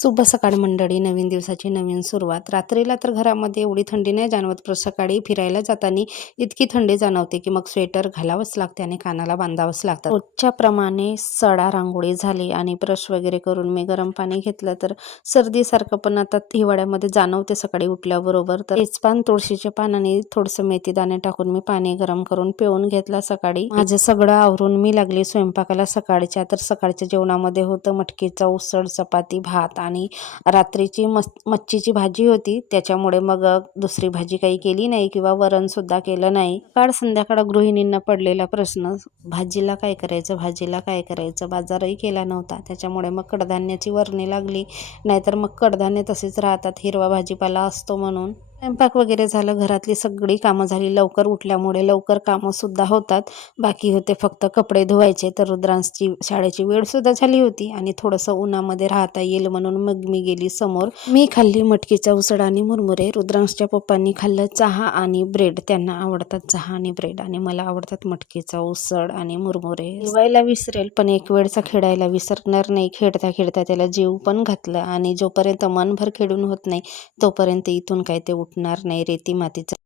शुभ सकाळ मंडळी. नवीन दिवसाची नवीन सुरुवात. रात्रीला तर घरामध्ये एवढी थंडी नाही जाणवत, पण सकाळी फिरायला जाताना इतकी थंडी जाणवते की मग स्वेटर घालावंच लागते आणि कानाला बांधावंच लागतं. रोजच्या प्रमाणे सडा रांगोळी झाली आणि ब्रश वगैरे करून मी गरम पाणी घेतलं तर सर्दीसारखं पण आता हिवाळ्यामध्ये जाणवते सकाळी उठल्याबरोबर. तर तेजपान, तुळशीचे पान आणि थोडंसं मेथीदाणे टाकून मी पाणी गरम करून पिऊन घेतलं सकाळी. माझं सगळं आवरून मी लागली स्वयंपाकाला सकाळच्या. तर सकाळच्या जेवणामध्ये होतं मटकीचा उसळ, चपाती, भात आणि रात्रीची मच्छीची भाजी होती. त्याच्यामुळे मग दुसरी भाजी काही केली नाही किंवा वरण सुद्धा केलं नाही. सकाळ संध्याकाळ गृहिणींना पडलेला प्रश्न, भाजीला काय करायचं, भाजीला काय करायचं. बाजारही केला नव्हता, त्याच्यामुळे मग कडधान्याची वरणी लागली. नाहीतर मग कडधान्य तसेच राहतात, हिरवा भाजीपाला असतो म्हणून. स्वयंपाक वगैरे झालं, घरातली सगळी कामं झाली. लवकर उठल्यामुळे लवकर कामं सुद्धा होतात. बाकी होते फक्त कपडे धुवायचे. तर रुद्रांची शाळेची वेळ सुद्धा झाली होती आणि थोडंसं उन्हामध्ये राहता येईल म्हणून मग मी गेली समोर. मी खाल्ली मटकीचा उसळ आणि मुरमुरे. रुद्रांशच्या पप्पांनी खाल्लं चहा आणि ब्रेड. त्यांना आवडतात चहा आणि ब्रेड आणि मला आवडतात मटकीचा उसळ आणि मुरमुरे. जेवायला विसरेल पण एक वेळचा खेळायला विसरणार नाही. खेळता खेळता त्याला जीव पण घातला आणि जोपर्यंत मनभर खेळून होत नाही तोपर्यंत इथून काय ते उठणार नाही. रेती मातीचं